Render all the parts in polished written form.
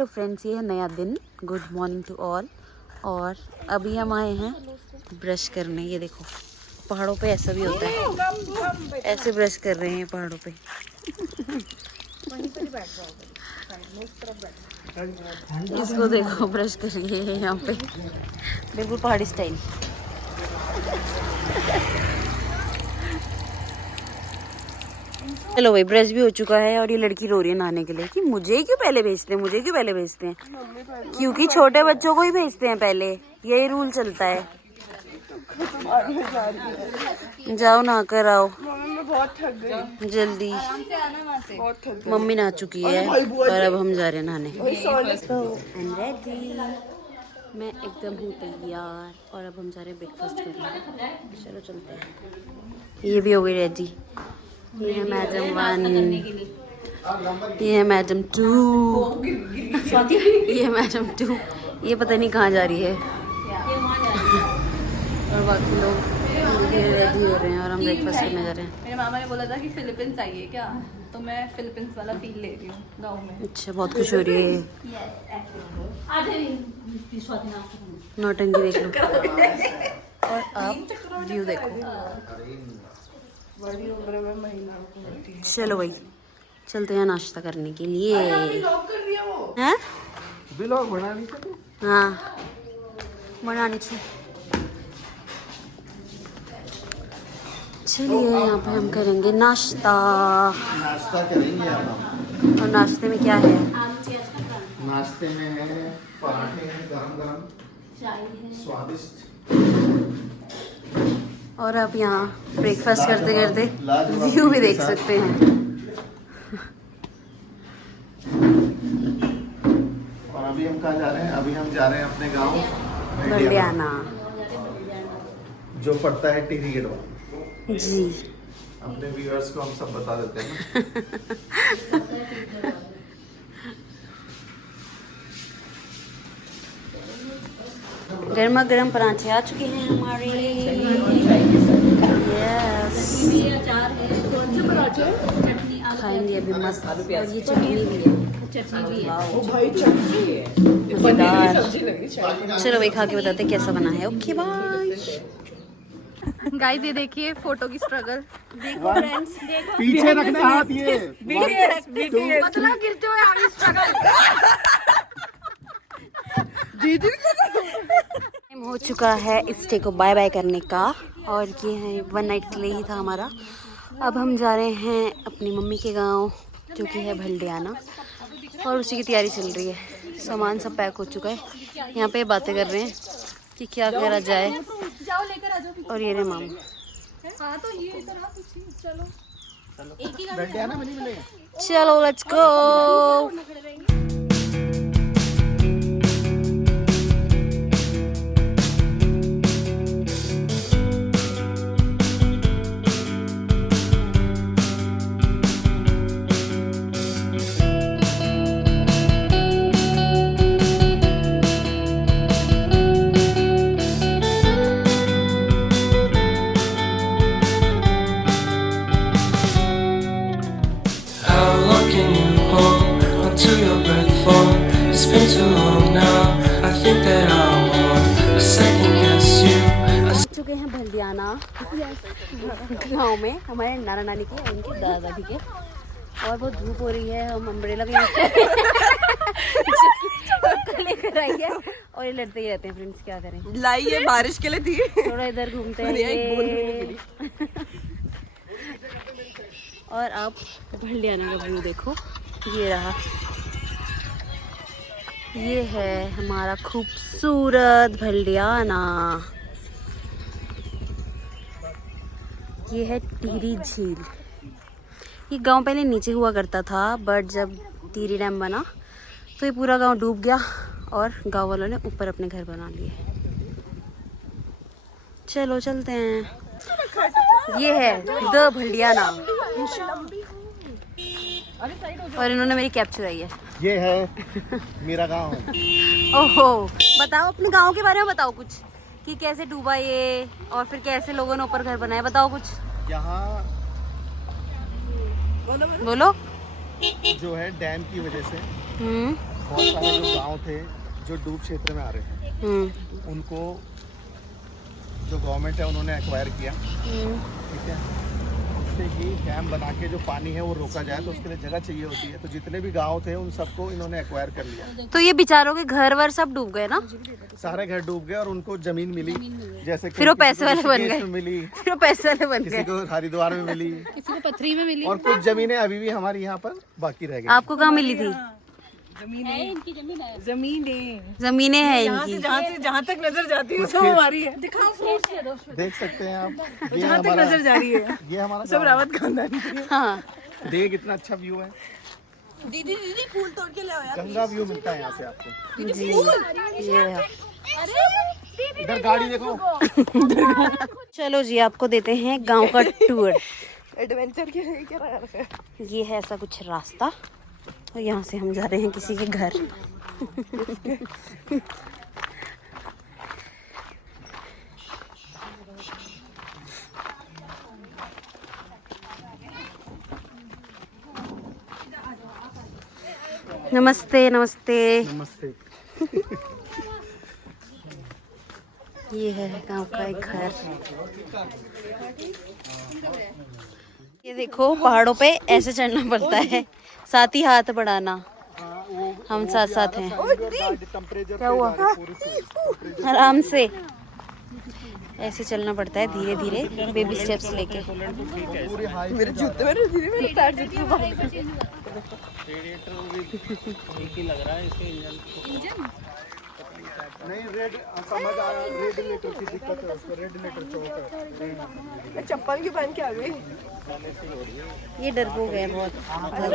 Hello friends, ये है नया दिन। Good morning to all. और अभी हम आए हैं ब्रश करने। ये देखो पहाड़ों पे ऐसा भी होता है, ऐसे ब्रश कर रहे हैं पहाड़ों पे। इसको देखो ब्रश कर रही है यहाँ पे, बिल्कुल पहाड़ी स्टाइल। चलो भाई, ब्रश भी हो चुका है और ये लड़की रो रही है नहाने के लिए कि मुझे क्यों पहले भेजते हैं, मुझे क्यों पहले भेजते हैं। क्योंकि छोटे बच्चों को ही भेजते हैं पहले, यही रूल चलता है। जाओ नहा कर आओ, मैं बहुत थक गई। जल्दी। बहुत थक मम्मी नहा चुकी है और अब हम जा रहे हैं नहाने। गई। मैं एकदम हूँ तैयार और अब हम जा रहे हैं ब्रेकफास्ट करने। चलो चलते हैं। ये भी हो गई रेडी। ये है मैडम 1, ये है मैडम 2, ये है मैडम 2। ये पता नहीं कहाँ जा रही है। और बाकी लोग रेडी हो रहे हैं और हम ब्रेकफास्ट करने जा रहे हैं। मेरे मामा ने बोला था कि फिलीपींस आइए क्या, तो मैं फिलीपींस वाला फील ले रही हूँ गाँव में। अच्छा, बहुत खुश हो रही है। नौटंकी देख लो और आप व्यू देखो। बड़ी उम्र में महिलाओं को होती है। चलो भाई, चलते हैं नाश्ता करने के लिए। हैं? ब्लॉग बनानी चाहिए। हाँ, बनानी चाहिए। चलिए, यहाँ पे हम करेंगे नाश्ता। नाश्ता करेंगे हम। और नाश्ते में क्या है? नाश्ते में है पराठे हैं गरम गरम स्वादिष्ट। और आप यहाँ ब्रेकफास्ट करते करते व्यू भी देख सकते हैं। और अभी हम कहाँ जा रहे हैं? अभी हम जा रहे हैं अपने गांव भंडियाना जो पड़ता है टिहरी गढ़वा। जी। अपने व्यूअर्स को हम सब बता देते हैं ना। गर्मा गर्म पराठे आ चुके हैं हमारे। यस, खाएंगे अभी मस्त। और ये चटनी भी है, मजेदार। चलो भाई, खा के बताते कैसा बना है। Okay bye. गाइस ये देखिए फोटो की स्ट्रगल। देखो फ्रेंड्स, देखो पीछे रखना हाथ। ये मतलब गिरते हुए आगे स्ट्रगल। टाइम हो चुका है इस डे को बाय बाय करने का। और ये है 1 नाइट के लिए ही था हमारा। अब हम जा रहे हैं अपनी मम्मी के गांव, जो कि है भंडियाना, और उसी की तैयारी चल रही है। सामान सब पैक हो चुका है। यहाँ पे बातें कर रहे हैं कि क्या करा जाए। जाओ लेकर आ जाओ। और ये रे मामा। हाँ तो ये इधर आप चलो। चलो लेट्स गो। चुके हैं भंडियाना गाँव में, हमारे नाना नानी के और उनके दादा दादी के। और बहुत धूप हो रही है, हम अम्ब्रेला भी लेकर आई है और ये लड़ते ही रहते हैं फ्रेंड्स। क्या करें, लाई ये बारिश के लिए थी। थोड़ा इधर घूमते हैं। और आप भंडियाना का व्यू देखो। ये रहा, ये है हमारा खूबसूरत भंडियाना। ये है टिहरी झील। ये गांव पहले नीचे हुआ करता था, बट जब टिहरी डैम बना तो ये पूरा गांव डूब गया और गांव वालों ने ऊपर अपने घर बना लिए। चलो चलते हैं। ये है द भंडियाना और इन्होंने मेरी कैप चुराई है। ये है मेरा गांव। ओहो, बताओ अपने गांव के बारे में बताओ कुछ, कि कैसे डूबा ये और फिर कैसे लोगों ने ऊपर घर बनाया। बताओ कुछ। यहाँ बोलो। जो है डैम की वजह से बहुत सारे जो गांव थे जो डूब क्षेत्र में आ रहे थे, उनको जो गवर्नमेंट है उन्होंने एक्वायर किया। ठीक है, उससे ही डैम बना के जो पानी है वो रोका जाए, तो उसके लिए जगह चाहिए होती है। तो जितने भी गांव थे उन सबको इन्होंने एक्वायर कर लिया। तो ये बेचारों के घर वर सब डूब गए ना? सारे घर डूब गए और उनको जमीन मिली, जैसे फिर वो पैसे वाले बन गए। मिली, फिर वो पैसे वाले बन किसी गए। को हरिद्वार में मिली, किसी को पथरी में मिली। और कुछ जमीनें अभी भी हमारी यहाँ पर बाकी रह गई। आपको कहाँ मिली थी? जमीनें हैं इनकी। जमीनें हैं इनकी। जहाँ तक नजर जाती है सब हमारी है। दिखाओ फ्रूट्स दे दो। देख सकते हैं आप, ये जहाँ तक हमारा, नजर जा रही है ये हमारा सब रावत खानदानी है। हाँ, देख कितना अच्छा व्यू है। दीदी फूल तोड़ के ले आओ यार। गंगा व्यू मिलता है यहाँ से आपको। जी ये रहा। इधर गाड़ी देखो। चलो जी, आपको देते हैं गांव का टूर। एडवेंचर के लिए क्या रखा है? ये है ऐसा कुछ रास्ता और यहाँ से हम जा रहे हैं किसी के घर। नमस्ते नमस्ते। नमस्ते। ये है गांव का एक घर। ये देखो, पहाड़ों पे ऐसे चढ़ना पड़ता है, साथ ही हाथ बढ़ाना। हम साथ साथ हैं। क्या हुआ? आराम से ऐसे चलना पड़ता है, धीरे धीरे, बेबी स्टेप्स लेके। मेरे जूते मेरे धीरे मेरे पैर जूते नहीं, रेड समझ आया, रेडिएटर की दिक्कत है उसको, रेडिएटर चौक है। मैं चप्पल की पहन के आ गई। ये डरपोक है बहुत।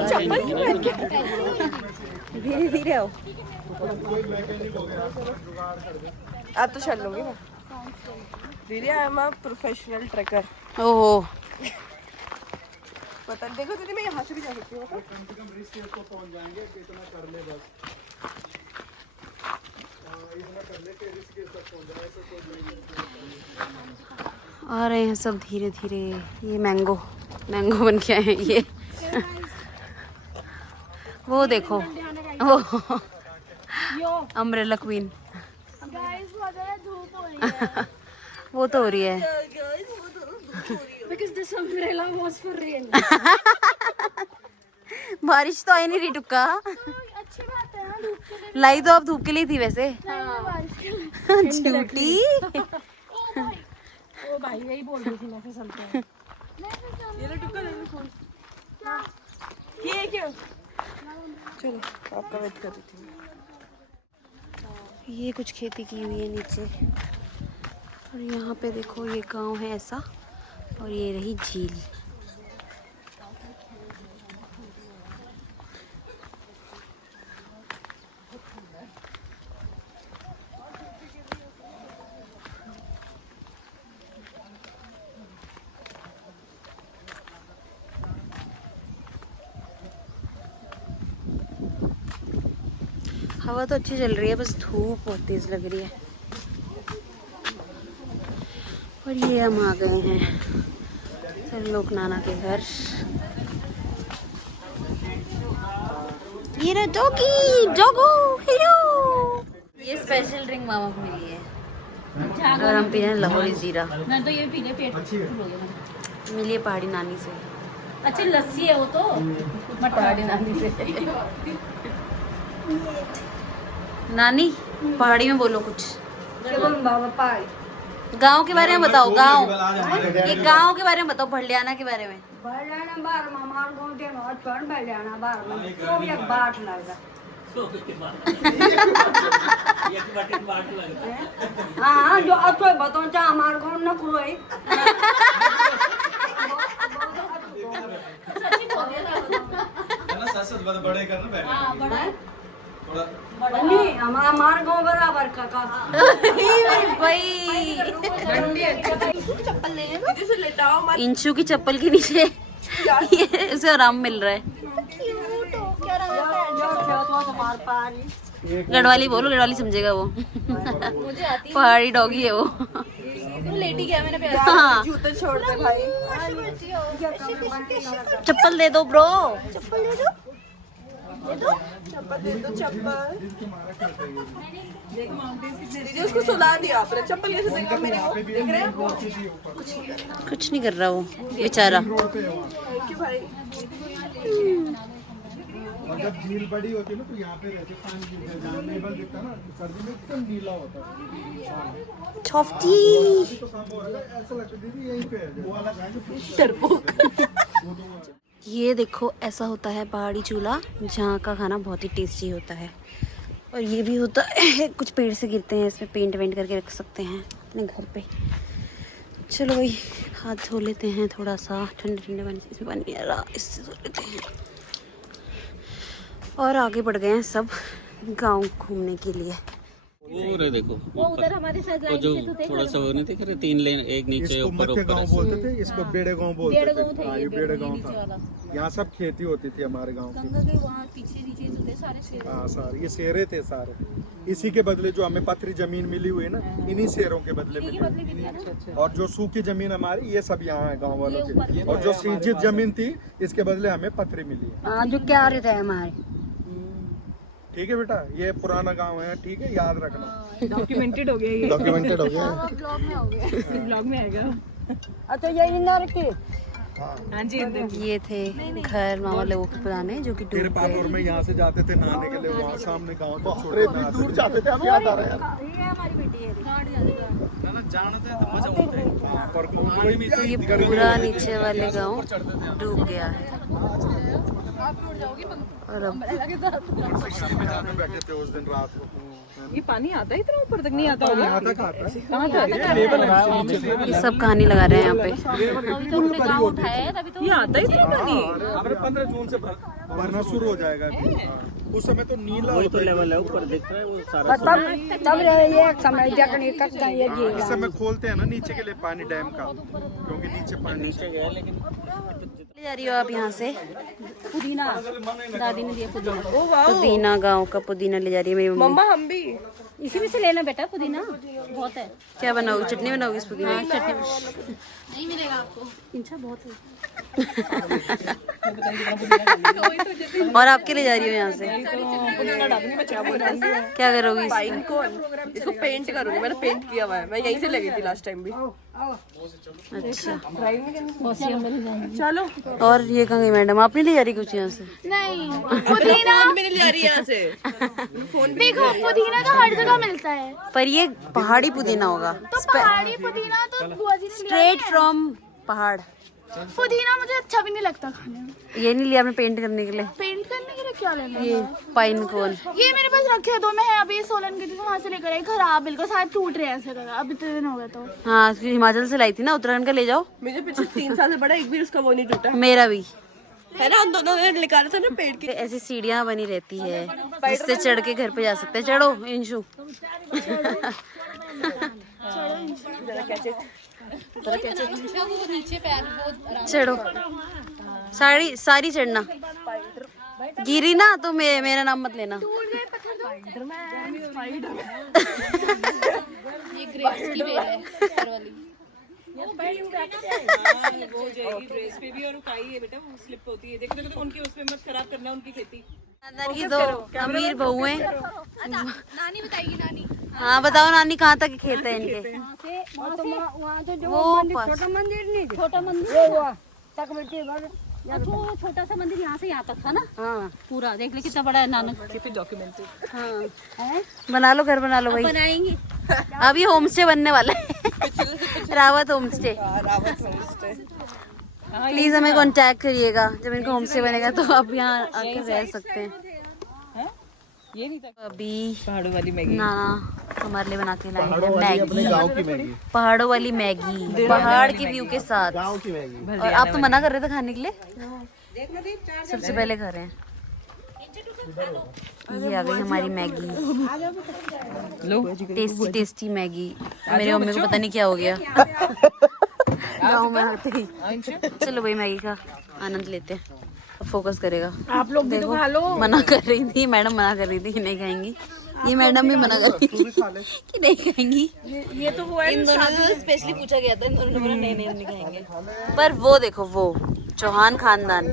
चप्पल की पहन के धीरे धीरे आओ। आप तो चल लोगे ना दीदी। I am a professional tracker. ओहो, पता देखो दीदी, मैं यहाँ से भी जा सकती हूँ। आ रहे हैं सब धीरे धीरे। ये मैंगो बन के आए हैं ये। वो देखो, वो अम्ब्रेला क्वीन। वो तो हो रही है। बारिश तो आई नहीं रही टुक्का। लाई तो अब धूप के लिए थी वैसे। झूठी। ओ भाई यही बोल रही थी मैं, फिर चलते हैं। ये लो टुक्का, ले लो फोन। ये क्यों? चलो आपका वेट कर देती हूँ। ये कुछ खेती की हुई है नीचे, और यहाँ पे देखो ये गांव है ऐसा, और ये रही झील। हवा तो अच्छी चल रही है, बस धूप बहुत तेज लग रही है। और ये हम आ गए हैं सर लोक नाना के घर। ये रहा जोगी, जोगो, हेलो। ये स्पेशल ड्रिंक मामा को मिली है, और हम पी रहे हैं लाहौरी जीरा। मैं तो ये पीले पेट फुल हो गया। मिली है पहाड़ी नानी से। अच्छा लस्सी है वो तो, पहाड़ी नानी से। नानी पहाड़ी में बोलो कुछ। गांव के बारे में बताओ, गांव, ये गांव के बारे में बताओ, भंडियाना के बारे में। हाँ जो अच्छो बताओ चाह हमारे गाँव न कुरोई। बड़े करना बैठे नहीं हमारे गाँव बराबर का भाई चप्पल ले लो दीदी से, लेटाओ मत। इंशु की चप्पल के नीचे ये उसे आराम मिल रहा है। गढ़वाली बोलो, गढ़वाली समझेगा वो। पहाड़ी डॉगी है वो। लेटी गया मैंने प्यार। हाँ, जूते छोड़ दे भाई। चप्पल दे दो ब्रो। चप्पल दे दो, चप्पल। दीदी उसको सुला दिया आपने, चप्पल कैसे देगा मेरे को? देख रहे हो? कुछ नहीं कर रहा वो बेचारा। क्यों भाई? और जब झील बड़ी होती है ना तो यहाँ पे रहती पानी गिरता है, जहाँ लेवल दिखता है ना सर्दी में एकदम नीला होता है। छॉफ्टी तो कहाँ बोल रहा है? ऐसा लगता है दीदी यहीं पे है, वो अलग है। ये देखो ऐसा होता है पहाड़ी चूल्हा, जहाँ का खाना बहुत ही टेस्टी होता है। और ये भी होता है कुछ पेड़ से गिरते हैं, इसमें पेंट वेंट करके रख सकते हैं अपने घर पे। चलो भाई हाथ धो लेते हैं थोड़ा सा ठंडे ठंडे पानी से, इसमें पानी नहीं आ रहा, इससे धो लेते हैं। और आगे बढ़ गए हैं सब गांव घूमने के लिए। वो रे देखो वो उधर हमारे साथ वो जो थोड़ा सा वो नहीं दिख रहे, 3 लेन एक नीचे इसको ऊपर मध्य ऊपर गांव ऐसे। बोलते थे, इसको बेड़े गांव बोलते थे। हाँ, ये बेड़े गांव था। यहाँ सब खेती होती थी हमारे गांव की। हाँ सारे ये शेरे थे सारे। इसी के बदले जो हमें पथरी जमीन मिली हुई है ना, इन्हीं शेरों के बदले मिली हुई। और जो सूखी जमीन हमारी, ये सब यहाँ है गाँव वालों की। और जो सिंचित जमीन थी, इसके बदले हमें पथरी मिली है। हाँ जो क्या रहता है हमारे। ठीक है बेटा, ये पुराना गांव है, ठीक है, याद रखना। डॉक्यूमेंटेड हो गया ये। डॉक्यूमेंटेड हो गया। ब्लॉग में आएगा। अच्छा ये इंदर के हाँ जी, ये थे घर मामा लोगों के पुराने जो कि तेरे डूब पापा गए। और मैं यहाँ से जाते थे नहाने के लिए, वहाँ सामने गांव था, छोटे दूर जाते थे। अब याद आ रहा है यार। ये पूरा नीचे वाले गांव डूब गया है। और अब बैठे थे उस दिन रात को। ये पानी आता है इतना ऊपर तक नहीं आता होगा। यहाँ तक आता है। कहाँ था? ये सब कहानी लगा रहे हैं यहाँ पे। ये आता ही इतना पानी। 15 जून से भरना शुरू हो जाएगा अभी। उस समय तो नीला वही तो होता है। लेवल है ऊपर दिख रहा है वो सारा। तब ये समय जगने तक का ये जी इस समय खोलते हैं ना नीचे के लिए पानी डैम का, क्योंकि नीचे पानी गया लेकिन ले जा रही हो आप यहाँ से? पुदीना दादी ने दिया पुदीना। ओ वाह, पुदीना, गांव का पुदीना ले जा रही है मेरी मम्मी। मम्मा हम भी। इसी में से लेना बेटा, पुदीना बहुत है। क्या बनाओगी? चटनी बनाओगी इस पुदीना की? नहीं मिलेगा आपको, इंचा बहुत है। और आपके ले जा रही हो यहाँ से? पुदीना डालूंगी मैं, क्या बोल रहा हूँ? क्या करोगी? पाइन को इसको पेंट करूंगी, मैंने पेंट किया हुआ है। मैं यहीं से ले गई थी लास्ट टाइम भी। अच्छा। चलो और ये कहाँ गई मैडम? आप नहीं ले जा रही कुछ यहाँ से? नहीं पुदीना मेरे लिए आ रही है यहाँ से। देखो पुदीना तो हर जगह मिलता है, पर ये पहाड़ी पुदीना होगा, तो पहाड़ी पुदीना तो बुआ जी ने लिया स्ट्रेट फ्रॉम पहाड़। है। पुदीना मुझे अच्छा भी नहीं लगता खाने में। ये नहीं लिया आपने पेंट करने के लिए? पेंट करने के लिए क्या लेना ये है? पाइन कोन। ये मेरे पास रखे दो, मैं अभी सोलन गई थी तो वहाँ से लेकर आई, खराब बिल्कुल शायद टूट रहे हैं ऐसे कर। अब इतने दिन हो गए तो। हाँ हिमाचल से लाई थी ना, उत्तराखंड का ले जाओ। मुझे पिछले 3 साल से बड़ा एक भी उसका वो नहीं टूटा मेरा भी है ना। उन दोनों ने निकाला था ना पेड़ की। ऐसी सीढ़ियाँ बनी रहती है जिससे चढ़ के घर पे जा सकते हैं। चढ़ो इंशु। नीचे पैर बहुत चढ़ो, सारी चढ़ना। गिरी ना तो मेरा नाम मत लेना। ये ग्रेप्स की बेल है ऊपर वाली। ड्रेस पे भी और उकाई है बेटा, वो स्लिप होती है। देखो देखो उनकी, उसमें मत खराब करना उनकी खेती। अंदर की दो अमीर बहू हैं। नानी बताएगी, नानी। हाँ बताओ नानी, कहाँ तक खेत है इनके? वहाँ तो जो वो मंदिर, पास। छोटा मंदिर नहीं था। छोटा मंदिर, वो हुआ तक बैठे बस। तो छोटा सा मंदिर यहाँ से यहाँ तक था ना हाँ पूरा। देख ले कितना बड़ा है नानक। डॉक्यूमेंटेड। हाँ बना लो, घर बना लो भाई। बनाएंगे। अभी होम स्टे बनने वाला है। Rawat home stay. प्लीज हमें कांटेक्ट करिएगा, जब इनका होम स्टे बनेगा तो आप यहाँ आके रह सकते हैं। ये नहीं था अभी पहाड़ों वाली मैगी। नाना हमारे लिए बना के लाए हैं मैगी, गाँव की मैगी, पहाड़ों वाली मैगी, पहाड़ के व्यू के साथ। गाँव की मैगी। और आप तो मना कर रहे थे खाने के लिए, सबसे पहले खा रहे हैं। ये आ गई हमारी मैगी, टेस्टी टेस्टी मैगी। मेरी मम्मी को पता नहीं क्या हो गया गाँव में आते ही। चलो भाई मैगी का आनंद लेते हैं। अब फोकस करेगा। आप लोग भी तो खा लो। मना कर रही थी मैडम, मना कर रही थी कि नहीं खाएंगी। ये मैडम भी मना कर रही तू भी खा ले। कि नहीं खाएंगी। ये तो वो है इन दोनों से स्पेशली पूछा गया था, इन दोनों ने बोला नहीं नहीं नहीं खाएंगे। पर वो देखो, वो चौहान खानदान,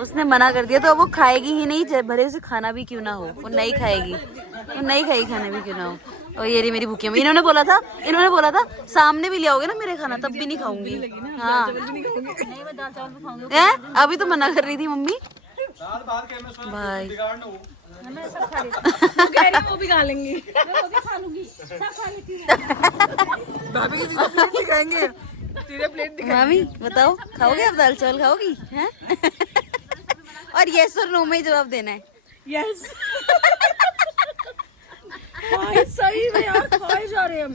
उसने मना कर दिया तो अब वो खाएगी ही नहीं, चाहे भले उसे खाना भी क्यों ना हो, वो नहीं खाएगी, वो नहीं खाएगी खाना भी क्यों ना हो। और ये रही मेरी भूखी अम्मी। इन्होंने बोला था सामने भी ले आओगे ना मेरे खाना, तब भी नहीं खाऊंगी। हाँ अभी तो मना कर रही थी मम्मी। भाई वो भी खा लेंगी। भाभी की दिखाएंगे तेरे प्लेट। मामी बताओ, खाओगे आप दाल चावल खाओगी हैं? और यस और नो में ही जवाब देना है। यस सही में यार, खाए जा रहे हैं हम।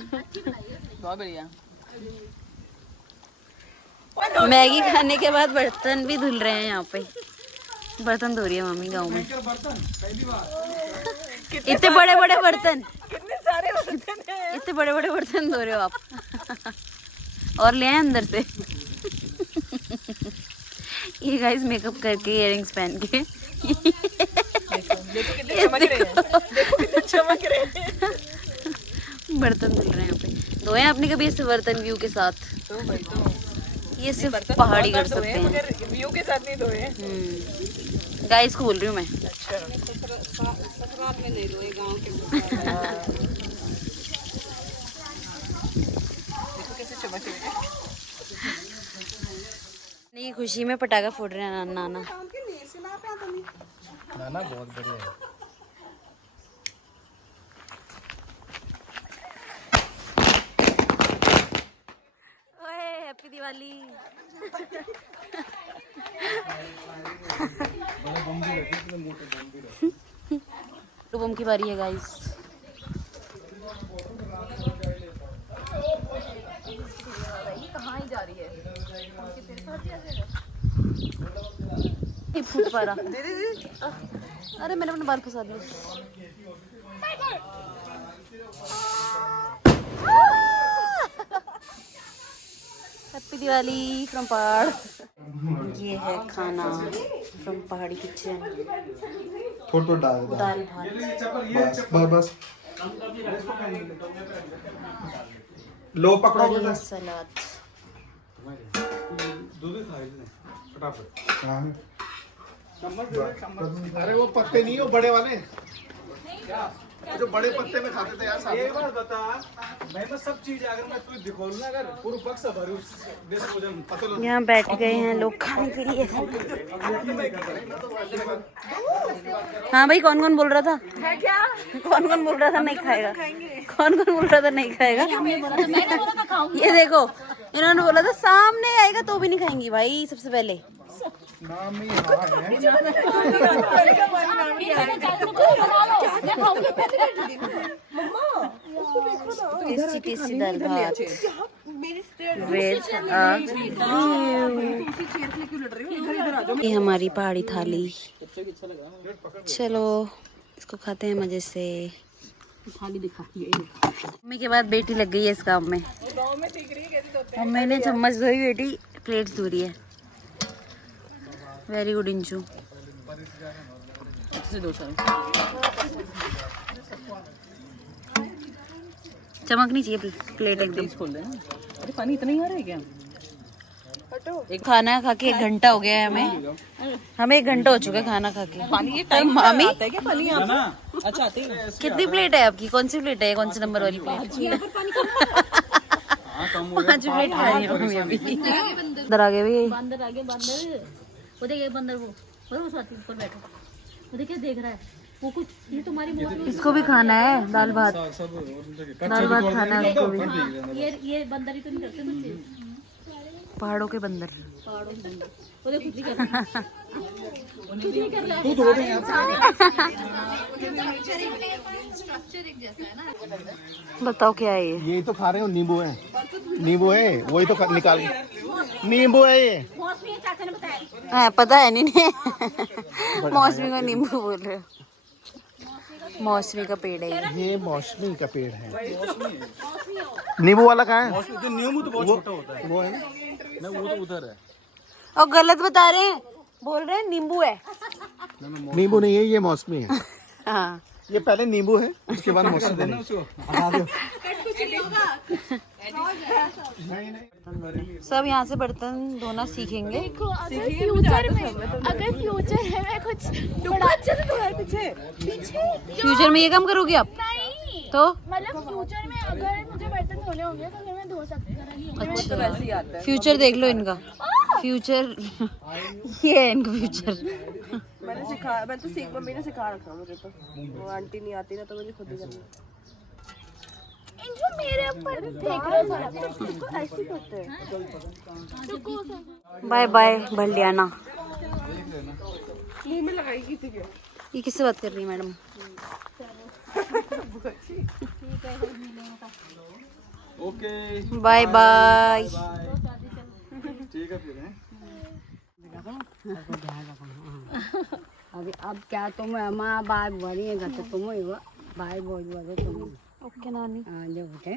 बहुत बढ़िया। मैगी खाने के बाद बर्तन भी धुल रहे हैं यहाँ पे, बर्तन धो रही है मम्मी गाँव में। इतने बड़े बड़े बर्तन, कितने सारे बर्तन हैं। इतने बड़े बड़े बर्तन धो रहे हो आप। और ले आए अंदर से। ये गाइस मेकअप करके, इयररिंग्स पहन के देखो कितने चमक रहे हैं, देखो कितने चमक रहे हैं। बर्तन धुल रहे हैं यहाँ पे। धोए आपने कभी ऐसे बर्तन व्यू के साथ? तो भाई तो ये सिर्फ पहाड़ी कर सकते हैं। मगर व्यू के साथ नहीं धोए। गाइस को बोल रही हूँ मैं। देखो कैसे चमक रहे हैं। नहीं, खुशी में पटाखा फोड़ रहे हैं नाना। नाना बहुत बढ़िया है। ओए हैप्पी दिवाली। बम की बारी है गाइस। फूट पा रहा। अरे मैंने अपने बाल फंसा दिया। हैप्पी दिवाली फ्रॉम पहाड़। ये है खाना फ्रॉम पहाड़ी किचन। थोड़ा डाल दाल भात, बस लो पकड़ो और सलाद। अरे वो पत्ते नहीं, वो बड़े वाले जो बड़े पत्ते में खाते थे यार साहब। एक बार बता, मैं सब चीज अगर मैं तुझे दिखोलूं ना, अगर पूरा बक्स भर उस देश भोजन पता यहाँ बैठ गए हैं लोग खाने के लिए। हाँ भाई, कौन कौन बोल रहा था? क्या कौन कौन बोल रहा था नहीं खाएगा? कौन कौन बोल रहा था नहीं खाएगा? ये देखो, इन्होंने बोला था सामने आएगा तो भी नहीं खाएंगी भाई। सबसे पहले नाम ही हाँ है। टेस्टी टेस्टी दाल भात वेज। ये हमारी पहाड़ी थाली। चलो इसको खाते हैं मजे से। मम्मी के बाद बेटी लग गई है इस काम में। मम्मी ने चम्मच धोई, बेटी प्लेट्स धो रही है। Very good इंचू। चमकनी चाहिए प्लेट एकदम। खोल देना। अरे पानी इतना ही आ रहा है क्या? खाना खा के 1 घंटा हो गया है हमें 1 घंटा हो चुका है खाना खा के। पानी ये टाइम मामी आता है क्या पानी यहाँ पे? अच्छा आते ही। कितनी प्लेट है आपकी? कौन सी प्लेट है? कौन से नंबर वाली प्लेट? 5 प्लेट खा रही हूँ अभी। अंदर आ गए भी। बंदर आगे, बंदर वो देखिए, बंदर वो स्वाति ऊपर बैठा, वो देखिए देख रहा है वो कुछ। ये तुम्हारी इसको भी खाना है दाल भात। दाल भात खाना है इसको भी। ये बंदर ही तो नहीं करते बच्चे, पहाड़ों के बंदर। पहाड़ों में बंदर वो देखो कुछ नहीं कर रहा, कुछ नहीं कर रहा है। बताओ क्या है ये? यही तो खा रहे हो, नींबू है। नींबू है, वही तो निकाल। नींबू है ये। हाँ, पता है नहीं ने। मौसमी को नींबू बोल रहे हो। मौसमी का पेड़ है ये मौसमी का पेड़ है। नींबू वाला कहाँ है? नींबू तो बहुत छोटा होता है। वो है ना? नहीं, वो तो उधर है। और गलत बता रहे हैं, बोल रहे हैं नींबू है। नींबू नहीं है, ये मौसमी है। हाँ ये पहले नींबू है, उसके बाद मौसम देना उसको हटा दो। सब यहाँ से बर्तन धोना सीखेंगे। देखो अगर फ्यूचर में मैं कुछ अच्छे से धोया पीछे फ्यूचर में ये काम करोगी आप? नहीं तो मतलब फ्यूचर में अगर मुझे बर्तन धोने होंगे तो फिर मैं धो सकती हूँ। तो वैसे ही आता है। फ्यूचर देख लो इनका, फ्यूचर ये है इनका फ्यूचर। मैं तो मम्मी ने सिखा रखा मुझे, तो वो आंटी नहीं आती ना तो मुझे खुद ही करना। इनको मेरे ऊपर देख रहे हो सारा कुछ। ऐसे करते हैं। बाय बाय भल्डियाना। मुंह में लगाई किसी के। ये किससे बात कर रही है मैडम? Okay bye bye. ठीक है फिर हैं। अभी अब क्या तुम माँ बाप बोलिएगा तो तुम ही हुआ भाई बोल तुम। ओके नानी। हाँ जो होते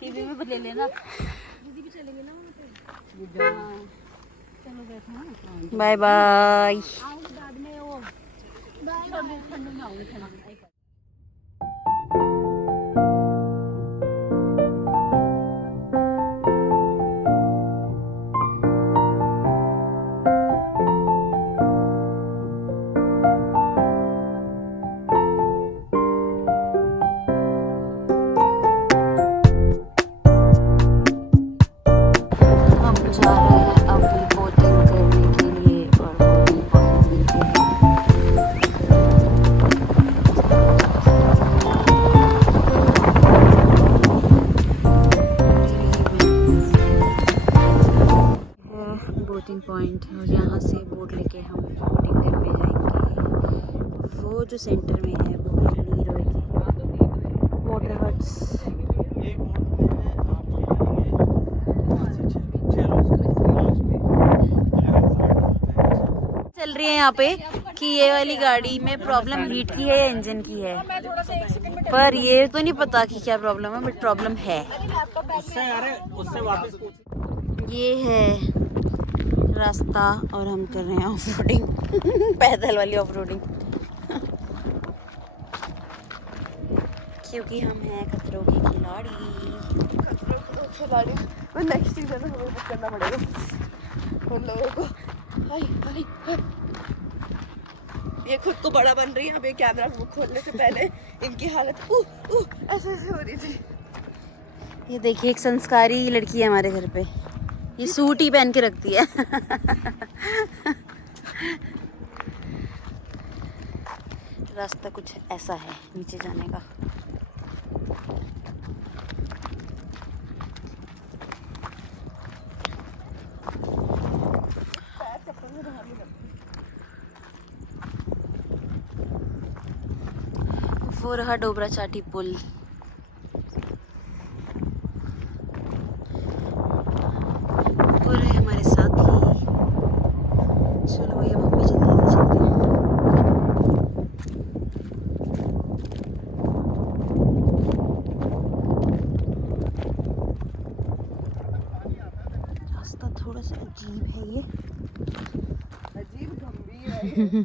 टीवी में बदले लेना। Bye bye. हम जा रहे हैं अभी बोटिंग करने के लिए और बोटिंग पॉइंट बोटिंग पॉइंट और यहाँ से बोट लेके हम बोटिंग करने जाएंगे। वो जो सेंटर में है वो है नीरोई की वाटर हट्स। चल रही है यहाँ पे कि ये वाली गाड़ी में प्रॉब्लम हीट की है या इंजन की है, पर ये तो नहीं पता कि क्या प्रॉब्लम है, बट प्रॉब्लम है। ये है रास्ता और हम कर रहे हैं ऑफ रोडिंग पैदल वाली ऑफ रोडिंग क्योंकि हम हैं खतरों के खिलाड़ी। नेक्स्ट सीजन में हमें बुक करना पड़ेगा उन लोगों को। हाय हाय हाय। ये खुद को बड़ा बन रही है। अब ये कैमरा खोलने से पहले इनकी हालत ऐसे ऐसे हो रही थी। ये देखिए एक संस्कारी लड़की है हमारे घर पे, ये सूट ही पहन के रखती है। रास्ता कुछ ऐसा है नीचे जाने का। वो रहा डोबरा चाटी पुल। पुल है हमारे साथ ही। चलो ये हम भी जल्दी चलते हैं। रास्ता थोड़ा सा अजीब है ये। अजीब गंभीर है।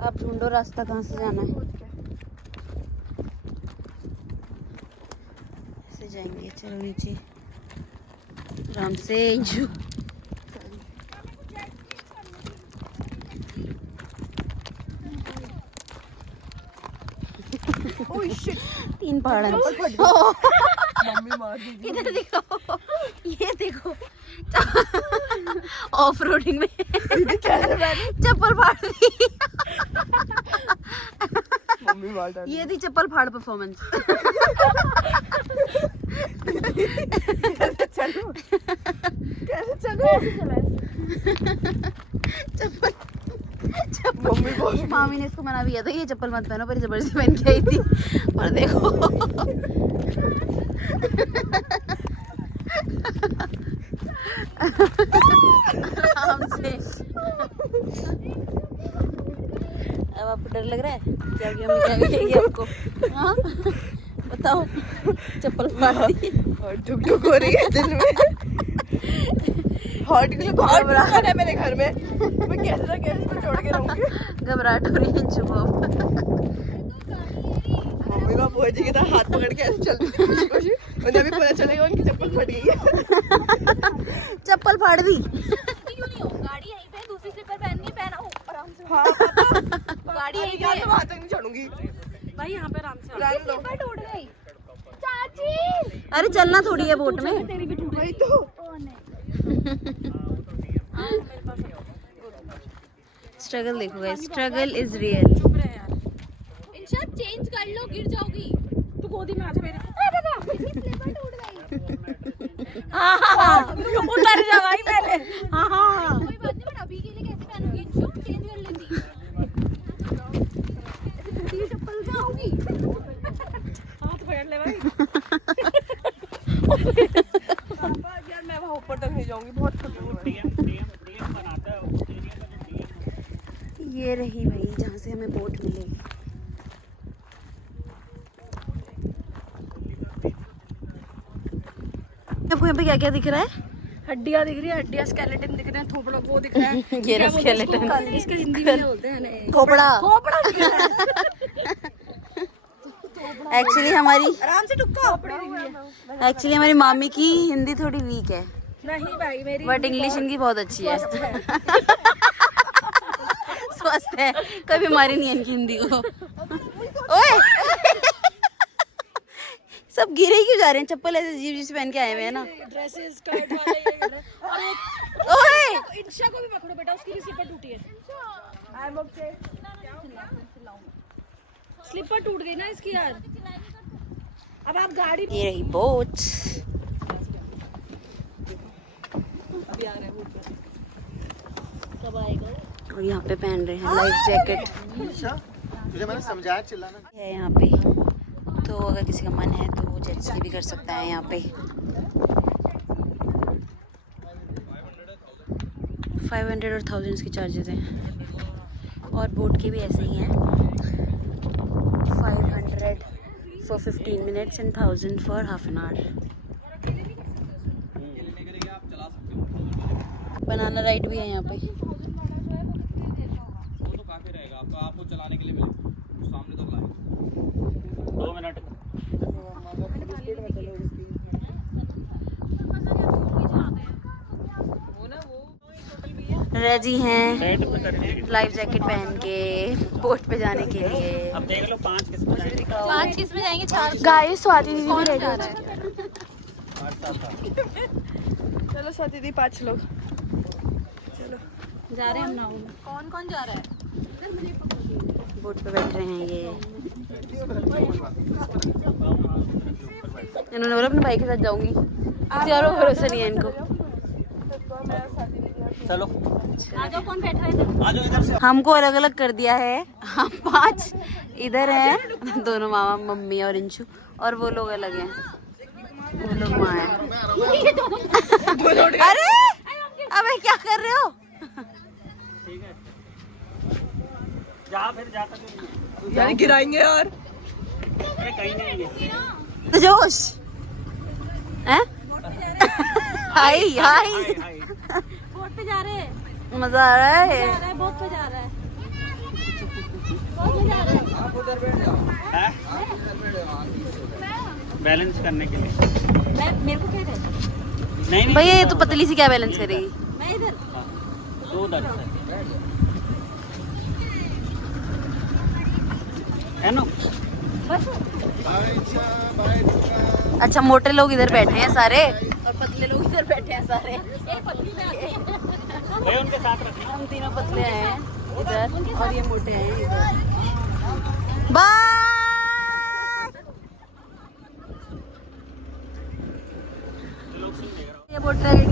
आप ढूंढो रास्ता कहाँ से जाना है। ऐसे जाएंगे। चलो नीचे आराम से इंजू। तीन पहाड़ हैं। मम्मी मार दी। इधर देखो, ये देखो ऑफ रोडिंग में चप्पल फाड़ दी। मम्मी मार डाली। ये थी चप्पल फाड़ परफॉर्मेंस। चलो कैसे चलो चप्पल मामी ने इसको मना भी किया था ये चप्पल मत पहनो, पर जबरदस्ती पहन के आई थी। और देखो आराम से। अब आपको डर लग रहा है क्या कि हम क्या कहेंगे आपको? हाँ बताओ। चप्पल फाड़ दी और धुक धुक हो रही है दिल में। हॉट घबराहट है मेरे घर में, मैं कैसे ना कैसे इसको छोड़ के रहूंगी। घबराहट हो रही है चुप अब। मम्मी का पहुंची की तरह हाथ पकड़ के ऐसे चलती थी, उन्हें भी पता चलेगा उनकी चप्पल फट गई है। चप्पल फाड़ दी। गाड़ी यहीं पे, दूसरी स्लीपर पहननी पहना हो आराम से। हाँ पापा, गाड़ी यहीं यार पे मैं वहां तक नहीं चढ़ूंगी भाई, यहाँ पे आराम से। रहने दो। स्लीपर टूट गई। अरे चलना थोड़ी है बोट में। तेरी भी टूट वही तो। स्ट्रगल देखो guys, struggle is real. Insha change कर लो, गिर जाओगी। तू गोदी में आ जा मेरे। अरे बाबा, स्लीपर टूट गई। हाँ उतर जा भाई पहले। हाँ कोई बात नहीं, मैं अभी के लिए कैसे पहनूंगी? इंशा चेंज कर लेती। ऐसे टूटी हुई चप्पल से आऊंगी। हाथ पकड़ ले भाई। पापा यार मैं वहां ऊपर तक नहीं जाऊंगी, बहुत थकी हूं। ये रही भाई जहाँ से हमें बोट मिलेगी। आपको यहाँ पे क्या क्या दिख रहा है? हड्डियाँ दिख रही है, हड्डियाँ, स्केलेटन दिख रहे हैं, थोपड़ा वो दिख रहा है। ये रहा स्केलेटन। इसके हिंदी में क्या बोलते हैं? खोपड़ा। खोपड़ा दिख रहा है। एक्चुअली हमारी खोपड़ी एक्चुअली हमारी मामी की हिंदी थोड़ी वीक है, नहीं भाई, मेरी बट इंग्लिश इनकी बहुत अच्छी है। स्वस्थ है, कोई बीमारी नहीं है इनकी हिंदी को। ओए सब गिरे ही क्यों जा रहे हैं? चप्पल ऐसे अजीब अजीब से पहन के आए हुए हैं ना। ड्रेसेस, स्कर्ट वाले ओए इंशा को भी पकड़ो बेटा, उसकी भी स्लीपर टूटी है। स्लीपर टूट गई ना इसकी यार। अब आप गाड़ी ये रही बोट। कब आएगा? और यहाँ पे पहन रहे हैं लाइफ जैकेट तुझे मैंने समझाया चिल्लाना है यहाँ पे, तो अगर किसी का मन है तो वो जेट स्की भी कर सकता है यहाँ पे। 500 और 1000 इसके चार्जेस हैं, और बोट के भी ऐसे ही हैं। 500 for 15 minutes and 1000 for half an hour। Banana ride भी है यहाँ पे। वो तो काफी रहेगा आपको चलाने के लिए मिले सामने तो बुलाएं 2 मिनट। रेडी हैं लाइफ जैकेट पहन के बोट पे जाने के लिए। अब देख लो 5 किस में जाएंगे। 5 किस में जाएंगे? 4 गाइस स्वाति दीदी भी रेडी हो चुकी है। चलो स्वाति दी 5 लोग जा रहे हैं हम नाव में। कौन कौन जा रहा है? बोट पे बैठ रहे हैं ये। इन्होंने बोला अपने भाई के साथ जाऊंगी, किसी और को भरोसा नहीं है इनको। चलो आ जाओ, कौन बैठ रहा है? आ जाओ इधर से। हमको अलग अलग कर दिया है, हम 5 इधर हैं, दोनों मामा मम्मी और इंशु, और वो लोग अलग हैं, वो लोग वहाँ हैं। अरे अबे क्या कर रहे हो? जा फिर जाकर यार गिराएंगे यार। अरे कहीं नहीं है। तो जोश हैं? हाय हाय, बोट पे जा रहे हैं। मजा आ रहा है। जा रहा है, बोट पे जा रहा है। बोट पे जा रहा है। आप उधर बैठ जाओ। बैलेंस करने के लिए। मेरे को क्या कहते? नहीं भैया ये तो पतली सी क्या बैलेंस करेगी? मैं इधर। दो उधर है ना। अच्छा मोटे लोग इधर बैठे हैं सारे और पतले लोग इधर बैठे हैं सारे। भाई उनके साथ रखना। हम तीनों पतले हैं इधर और ये मोटे हैं इधर। बाय। ये बोट राइड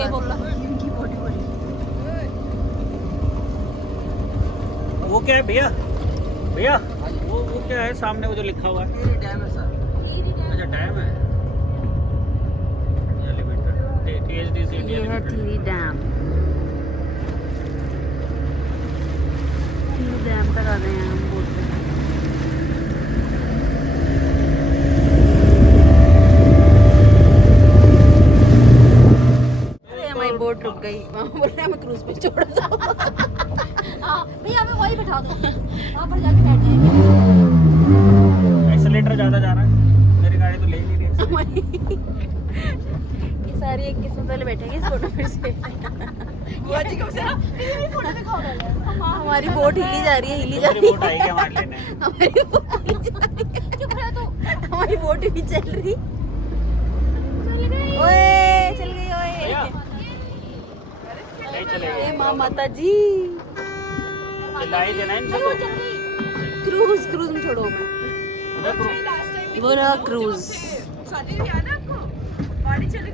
क्या बोल रहा? वो क्या है भैया? भैया वो क्या है सामने वो जो लिखा हुआ है? डैम है सर। अच्छा डैम है। THDC ये है टिहरी डैम। टिहरी डैम तक आ गए हैं हम बोट पे। हमारी बोट रुक गई। मामा बोल रहे हैं हमें क्रूज पे छोड़ दो। हाँ भैया हमें वही बैठा दो, वहाँ पर जाके बैठ जाएंगे। एक्सीलेटर ज्यादा जा रहा है, मेरी गाड़ी तो ले ही नहीं रही। ये सारी एक किस्म पहले बैठेंगे इस बोट में से। हमारी बोट हिली जा रही है, हिली जा मेरी रही बोट आएगी हमारे लेने। है। हमारी बोट हिली जा रही है। चुप रह तू। हमारी बोट भी चल रही। ओए चल गई ओए। भैया नहीं चलेगा। ए माँ माता जी। चिल्लाई देना इनसे तो। क्रूज क्रूज में छोड़ो मैं। वो रहा क्रूज।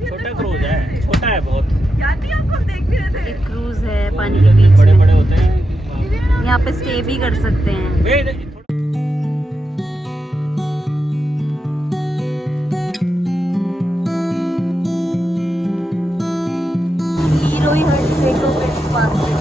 छोटा क्रूज है, छोटा है बहुत। एक क्रूज है पानी के बीच बड़े में। बड़े होते हैं। यहाँ पे स्टे भी कर सकते हैं। हीरोई हट से को पे पास से।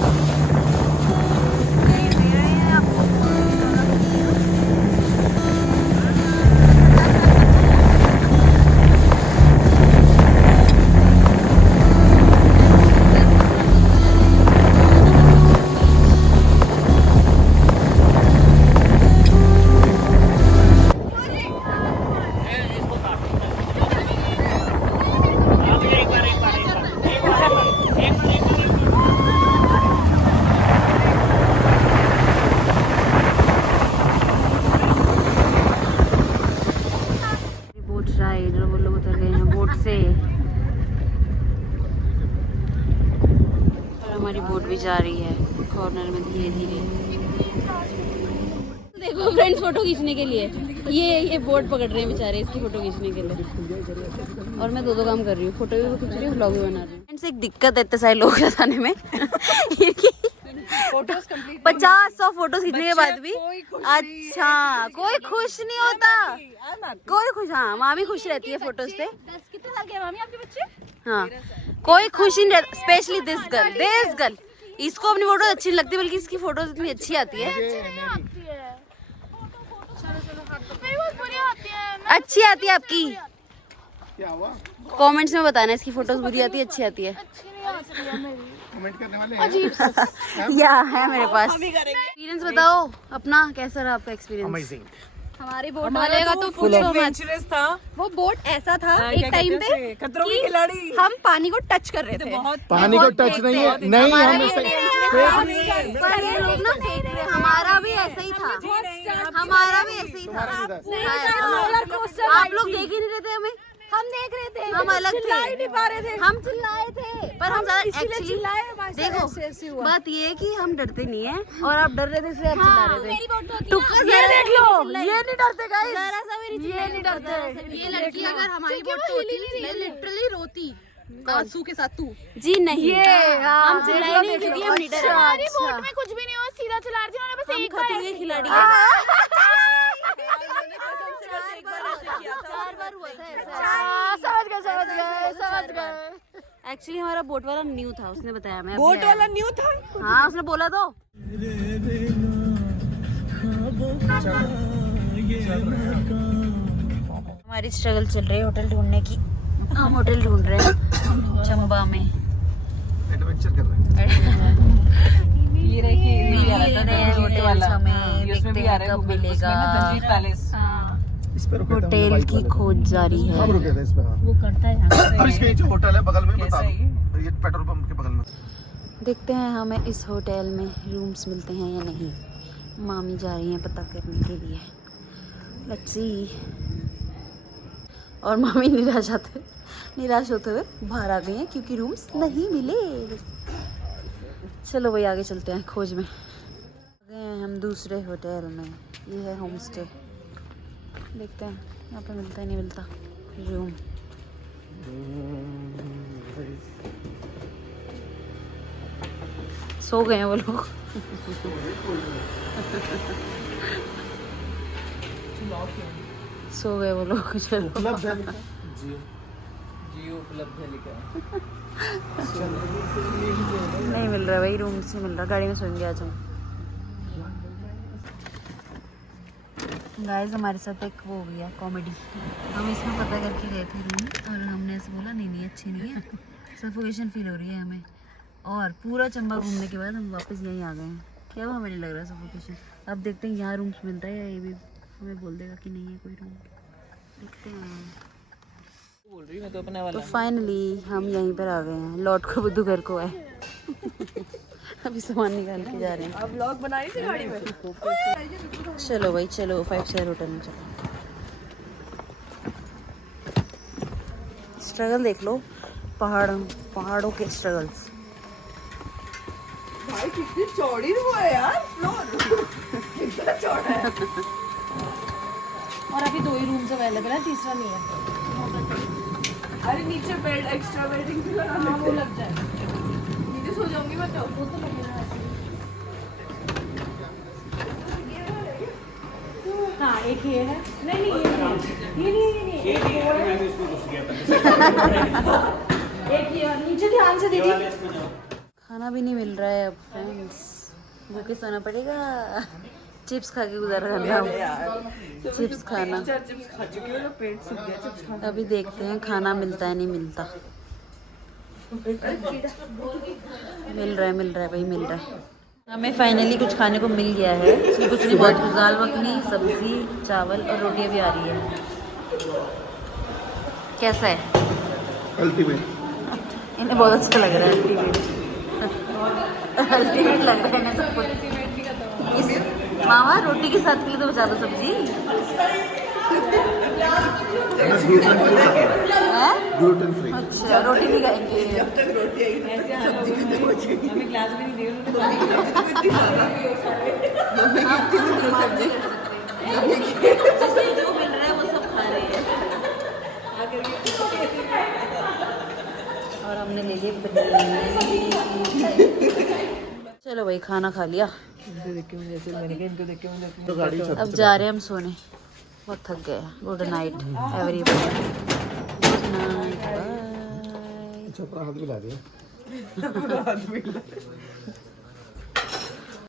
बोट राइड और वो लोग उतर गए हैं बोट से। और हमारी बोट भी जा रही है कॉर्नर में धीरे धीरे। देखो फ्रेंड्स फोटो खींचने के लिए ये बोट पकड़ रहे हैं बेचारे इसकी फोटो खींचने के लिए। और मैं दो काम कर रही हूँ, फोटो भी खींच रही हूँ, व्लॉग भी बना रही हूँ। फ्रेंड्स एक दिक्कत है इतने सारे लोग बताने में। 50-100 फोटोज खींचने के बाद भी अच्छा कोई खुश नहीं होता। कोई खुश, हाँ माँ भी खुश रहती है फोटोज पे। 10 कितने साल के हैं मामी आपके बच्चे? हाँ कोई खुश नहीं रहता, स्पेशली दिस गर्ल। इसको अपनी फोटो अच्छी नहीं लगती बल्कि इसकी फोटोज इतनी अच्छी आती है। अच्छी आती है आपकी। क्या हुआ? कमेंट्स में बताना इसकी फोटोज बुरी आती है अच्छी आती है। कमेंट करने वाले या है मेरे पास। एक्सपीरियंस बताओ अपना, कैसा रहा आपका एक्सपीरियंस? अमेजिंग। हमारे बोट वाले का तो पूछो मत। था वो बोट ऐसा था एक टाइम पे कि हम पानी को टच कर रहे थे। पानी को टच नहीं है, नहीं हमें पर ये लोग ना फेंक रहे हैं। हमारा भी ऐसा ही था, हमारा भी ऐसे ही था। आप लोग देख ही नहीं रहे थे हमें, हम देख रहे थे, हम अलग थे, नहीं पा रहे थे। हम चिल्लाए थे पर हम ज्यादा इसीलिए actually- चिल्लाए, हमारे साथ देखो ऐसे हुआ। बात ये है कि हम डरते नहीं है और आप डर रहे थे इसलिए आप चिल्ला रहे थे। मेरी बोट तो होती टुक्का ना, ये देख लो, ये नहीं डरते गाइस, जरा सा भी नहीं ये नहीं डरते। ये लड़की अगर हमारी बोट पे होती मैं लिटरली रोती आंसू के साथ। तू जी नहीं, हम चिल्लाए नहीं क्योंकि हम नहीं डरे। हमारी बोट में कुछ भी नहीं हुआ, सीधा चला रही थी उन्होंने बस एक बार खतरे के खिलाड़ी है। 4 बार हुआ था ऐसा। समझ गए एक्चुअली हमारा बोट वाला न्यू था, उसने बताया। मैं बोट वाला न्यू था। हाँ उसने बोला तो। हमारी स्ट्रगल चल रही है होटल ढूंढने की। हम होटल ढूंढ रहे हैं चंबा में। एडवेंचर कर रहे हैं। ये रहे कि मिल रहे हैं होटल हमें, देखते हैं कब मिलेगा। इस पे रुके थे हम लोग होटल बाइक की वाले पे। खोज जारी है। हम रुके थे इस पे। हाँ। वो करता है और इसके नीचे होटल है बगल में, बता दो ये पेट्रोल पंप के बगल में। देखते हैं हमें इस होटल में रूम्स मिलते हैं या नहीं। मामी जा रही हैं पता करने के लिए। Let's see. और मामी निराश होते हुए बाहर आ गई हैं क्योंकि रूम्स नहीं मिले। चलो भाई आगे चलते हैं खोज में। आ गए हैं हम दूसरे होटल में। ये है होम स्टे। देखते हैं यहाँ पे मिलता है नहीं मिलता रूम। सो गए हैं वो लोग। सो गए वो लोग। चलो उपलब्ध है जियो उपलब्ध है लिखा नहीं मिल रहा भाई, रूम से मिल रहा, गाड़ी में सोएंगे आज हम। गाइस हमारे साथ एक वो हो गया कॉमेडी। हम इसमें पता करके गए थे रूम और हमने ऐसे बोला नहीं अच्छी नहीं है, सफोकेशन फील हो रही है हमें। और पूरा चंबा घूमने के बाद हम वापस यहीं आ गए हैं। क्या हमें नहीं लग रहा सफोकेशन। अब देखते हैं यहाँ रूम्स मिलता है या ये भी हमें बोल देगा कि नहीं है कोई रूम। देखते हैं। बोल रही मैं तो अपने वाला। तो फाइनली हम यहीं पर आ गए हैं। लौट कर बुद्धू घर को है। अभी सामान निकाल के जा रहे हैं। अब व्लॉग बनाई थी गाड़ी में। चलो भाई चलो 5 स्टार होटल में चलो। स्ट्रगल देख लो, पहाड़ों के स्ट्रगल्स। भाई कितनी चौड़ी वो है यार फ्लोर। कितना चौड़ा है। और अभी 2 ही रूम्स अवेलेबल है, तीसरा नहीं है। अरे नीचे बेड एक्स्ट्रा बेडिंग भी लगा हाँ वो लग जाए। नीचे सो जाऊंगी मैं तो। वो तो लगेगा ऐसे। हाँ एक ये है। नहीं ये नहीं एक ये और नीचे ध्यान से दीदी। खाना भी नहीं मिल रहा है अब फ्रेंड्स, भूखे सोना पड़ेगा। चिप्स खा के गुजारा करना। चिप्स खाना। 4 चिप्स खा चुकी हूँ, पेट सूख गया चिप्स खा। अभी देखते हैं खाना मिलता है नहीं मिलता। मिल रहा है भाई मिल रहा है। हमें फाइनली कुछ खाने को मिल गया है। इसमें कुछ नहीं, बहुत दाल मखनी, सब्जी, चावल और रोटियां भी आ रही है। कैसा है? अल्टीमेट। इन्हें बहुत अच्छा लग रहा है। अल्टीमेट लग रहा है ना सब कुछ। मामा रोटी के साथ के लिए तो बचा दो सब्जी। Gluten free. अच्छा रोटी भी खाएंगे। जब तक रोटी आई सब्जी की तो बचेगी। हमें ग्लास भी नहीं देगा इतनी ज़्यादा। सब्जी जो मिल रहा है वो सब खा रहे हैं। और हमने ले लिए बिरयानी। चलो भाई खाना खा लिया। तो गाड़ी अब जा रहे हैं हम सोने, बहुत थक गए। Good night everyone. Good night bye. अच्छा अपना हाथ मिला दिया।